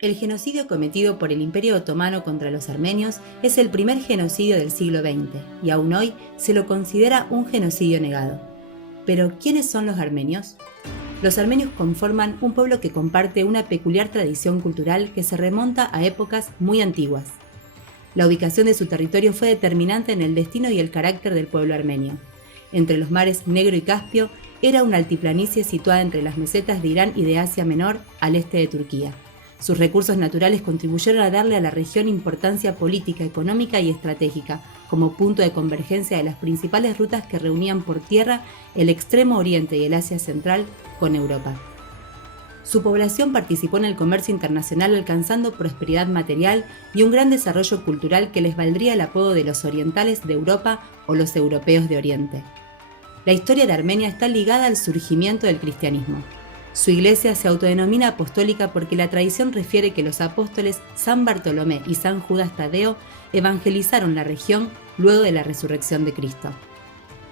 El genocidio cometido por el Imperio Otomano contra los armenios es el primer genocidio del siglo XX y aún hoy se lo considera un genocidio negado. Pero, ¿quiénes son los armenios? Los armenios conforman un pueblo que comparte una peculiar tradición cultural que se remonta a épocas muy antiguas. La ubicación de su territorio fue determinante en el destino y el carácter del pueblo armenio. Entre los mares Negro y Caspio, era una altiplanicie situada entre las mesetas de Irán y de Asia Menor, al este de Turquía. Sus recursos naturales contribuyeron a darle a la región importancia política, económica y estratégica, como punto de convergencia de las principales rutas que reunían por tierra el Extremo Oriente y el Asia Central con Europa. Su población participó en el comercio internacional alcanzando prosperidad material y un gran desarrollo cultural que les valdría el apodo de los orientales de Europa o los europeos de Oriente. La historia de Armenia está ligada al surgimiento del cristianismo. Su iglesia se autodenomina apostólica porque la tradición refiere que los apóstoles San Bartolomé y San Judas Tadeo evangelizaron la región luego de la resurrección de Cristo.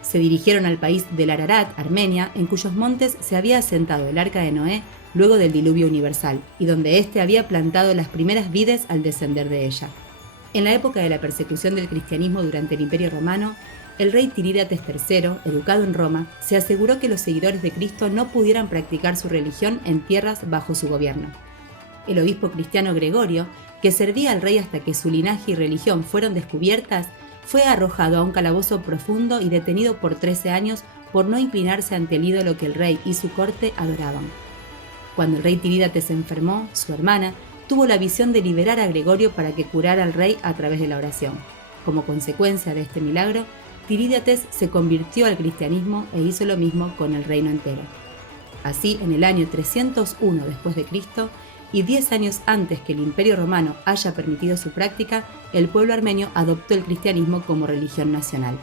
Se dirigieron al país del Ararat, Armenia, en cuyos montes se había asentado el arca de Noé luego del diluvio universal, y donde éste había plantado las primeras vides al descender de ella. En la época de la persecución del cristianismo durante el Imperio Romano, el rey Tirídates III, educado en Roma, se aseguró que los seguidores de Cristo no pudieran practicar su religión en tierras bajo su gobierno. El obispo cristiano Gregorio, que servía al rey hasta que su linaje y religión fueron descubiertas, fue arrojado a un calabozo profundo y detenido por 13 años por no inclinarse ante el ídolo que el rey y su corte adoraban. Cuando el rey Tirídates se enfermó, su hermana tuvo la visión de liberar a Gregorio para que curara al rey a través de la oración. Como consecuencia de este milagro, Tirídates se convirtió al cristianismo e hizo lo mismo con el reino entero. Así, en el año 301 después de Cristo, y 10 años antes que el Imperio Romano haya permitido su práctica, el pueblo armenio adoptó el cristianismo como religión nacional.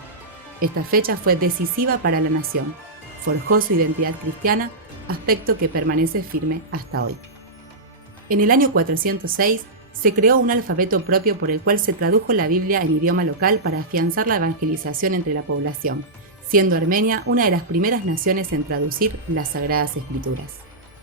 Esta fecha fue decisiva para la nación. Forjó su identidad cristiana, aspecto que permanece firme hasta hoy. En el año 406, se creó un alfabeto propio por el cual se tradujo la Biblia en idioma local para afianzar la evangelización entre la población, siendo Armenia una de las primeras naciones en traducir las Sagradas Escrituras.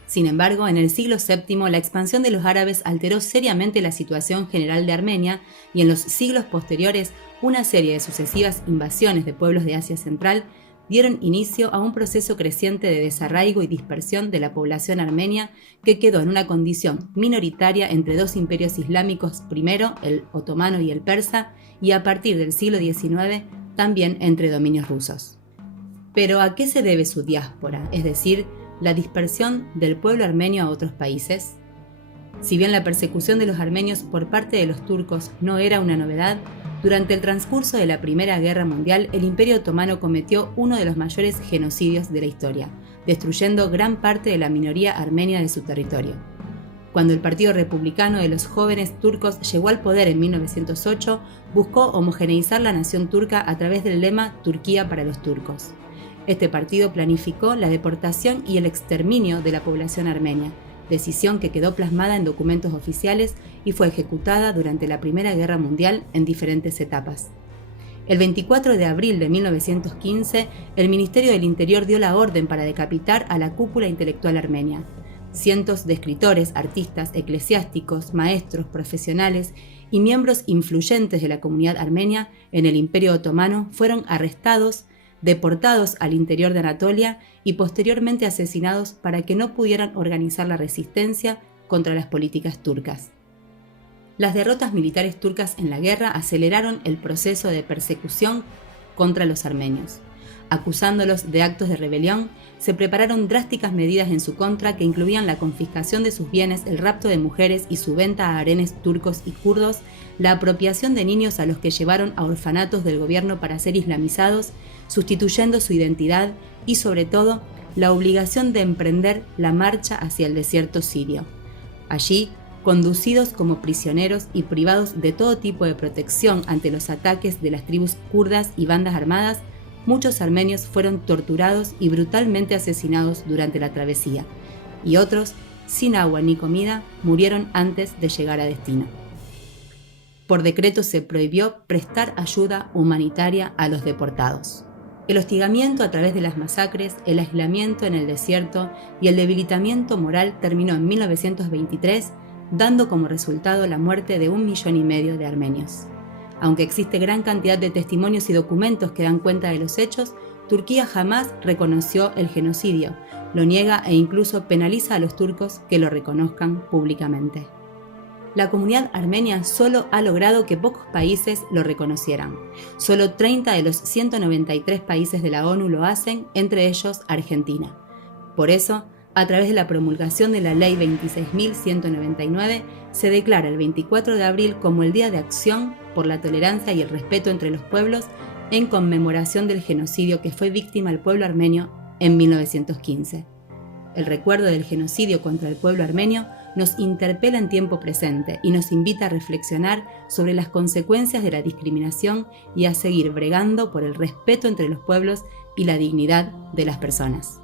Sin embargo, en el siglo VII, la expansión de los árabes alteró seriamente la situación general de Armenia y en los siglos posteriores, una serie de sucesivas invasiones de pueblos de Asia Central dieron inicio a un proceso creciente de desarraigo y dispersión de la población armenia que quedó en una condición minoritaria entre dos imperios islámicos, primero el otomano y el persa, y a partir del siglo XIX también entre dominios rusos. Pero ¿a qué se debe su diáspora, es decir, la dispersión del pueblo armenio a otros países? Si bien la persecución de los armenios por parte de los turcos no era una novedad, durante el transcurso de la Primera Guerra Mundial, el Imperio Otomano cometió uno de los mayores genocidios de la historia, destruyendo gran parte de la minoría armenia de su territorio. Cuando el Partido Republicano de los Jóvenes Turcos llegó al poder en 1908, buscó homogeneizar la nación turca a través del lema Turquía para los turcos. Este partido planificó la deportación y el exterminio de la población armenia, decisión que quedó plasmada en documentos oficiales y fue ejecutada durante la Primera Guerra Mundial en diferentes etapas. El 24 de abril de 1915, el Ministerio del Interior dio la orden para decapitar a la cúpula intelectual armenia. Cientos de escritores, artistas, eclesiásticos, maestros, profesionales y miembros influyentes de la comunidad armenia en el Imperio Otomano fueron arrestados, deportados al interior de Anatolia y posteriormente asesinados para que no pudieran organizar la resistencia contra las políticas turcas. Las derrotas militares turcas en la guerra aceleraron el proceso de persecución contra los armenios. Acusándolos de actos de rebelión, se prepararon drásticas medidas en su contra que incluían la confiscación de sus bienes, el rapto de mujeres y su venta a harenes turcos y kurdos, la apropiación de niños a los que llevaron a orfanatos del gobierno para ser islamizados, sustituyendo su identidad y, sobre todo, la obligación de emprender la marcha hacia el desierto sirio. Allí, conducidos como prisioneros y privados de todo tipo de protección ante los ataques de las tribus kurdas y bandas armadas, muchos armenios fueron torturados y brutalmente asesinados durante la travesía, y otros, sin agua ni comida, murieron antes de llegar a destino. Por decreto se prohibió prestar ayuda humanitaria a los deportados. El hostigamiento a través de las masacres, el aislamiento en el desierto y el debilitamiento moral terminó en 1923, dando como resultado la muerte de 1,5 millones de armenios. Aunque existe gran cantidad de testimonios y documentos que dan cuenta de los hechos, Turquía jamás reconoció el genocidio, lo niega e incluso penaliza a los turcos que lo reconozcan públicamente. La comunidad armenia solo ha logrado que pocos países lo reconocieran. Solo 30 de los 193 países de la ONU lo hacen, entre ellos Argentina. Por eso, a través de la promulgación de la Ley 26.199, se declara el 24 de abril como el Día de Acción por la Tolerancia y el Respeto entre los Pueblos en conmemoración del genocidio que fue víctima el pueblo armenio en 1915. El recuerdo del genocidio contra el pueblo armenio nos interpela en tiempo presente y nos invita a reflexionar sobre las consecuencias de la discriminación y a seguir bregando por el respeto entre los pueblos y la dignidad de las personas.